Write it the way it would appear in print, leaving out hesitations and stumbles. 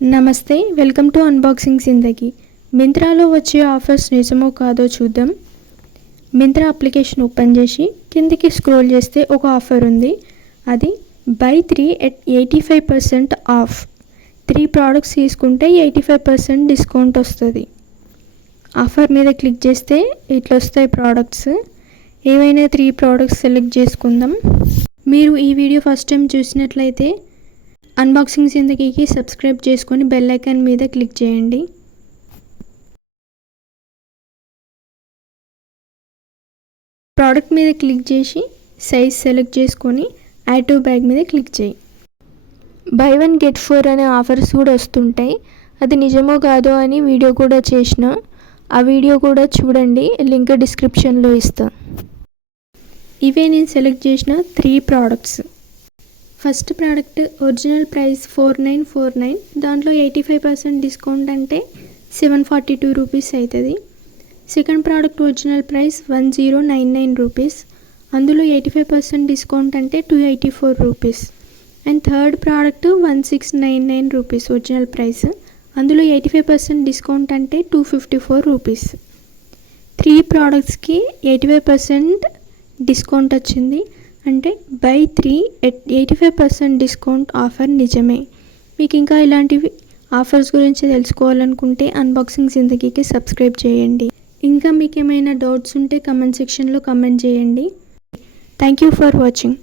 నమస్తే, welcome to unboxing జిందగీ. మింత్రాలో వచ్చే offers నిజమో కాదో చూద్దాం. మింత్రా అప్లికేషన్ ఓపెన్ చేసి కిందికి స్క్రోల్ చేస్తే ఒక ఆఫర్ ఉంది. అది బై 3 at 85% ఆఫ్. 3 ప్రోడక్ట్స్ తీసుకుంటే 85% డిస్కౌంట్ వస్తుంది. ఆఫర్ మీద క్లిక్ చేస్తే ఇట్లా వస్తాయి ప్రోడక్ట్స్. ఏవైనా 3 ప్రోడక్ట్స్ సెలెక్ట్ చేసుకుందాం. మీరు ఈ వీడియో ఫస్ట్ టైం చూసినట్లయితే అన్బాక్సింగ్ జిందగీకి సబ్స్క్రైబ్ చేసుకొని బెల్ ఐకాన్ మీద క్లిక్ చేయండి. ప్రోడక్ట్ మీద క్లిక్ చేసి సైజ్ సెలెక్ట్ చేసుకొని యాడ్ టు బ్యాగ్ మీద క్లిక్ చేయి. బై 1 get 4 అనే ఆఫర్స్ కూడా వస్తుంటాయి. అది నిజమో కాదో అని వీడియో కూడా చేసిన. ఆ వీడియో కూడా చూడండి, లింక్ డిస్క్రిప్షన్లో ఇస్తా. ఇవే నేను సెలెక్ట్ చేసిన 3 products. First product original price 4949, దాంట్లో 85% డిస్కౌంట్ అంటే 742 రూపీస్ అవుతుంది. Second product original price 1099 rupees, అందులో 85% డిస్కౌంట్ అంటే 284 rupees. And third product 1699 rupees original price, అందులో 85% డిస్కౌంట్ అంటే 254 రూపీస్. 3 ప్రోడక్ట్స్కి 85% డిస్కౌంట్ వచ్చింది. అంటే బై 3 at 85% డిస్కౌంట్ ఆఫర్ నిజమే. మీకు ఇంకా ఇలాంటివి ఆఫర్స్ గురించి తెలుసుకోవాలనుకుంటే అన్బాక్సింగ్ జిందగీకి సబ్స్క్రైబ్ చేయండి. ఇంకా మీకు ఏమైనా డౌట్స్ ఉంటే కమెంట్ సెక్షన్లో కమెంట్ చేయండి. Thank you for watching.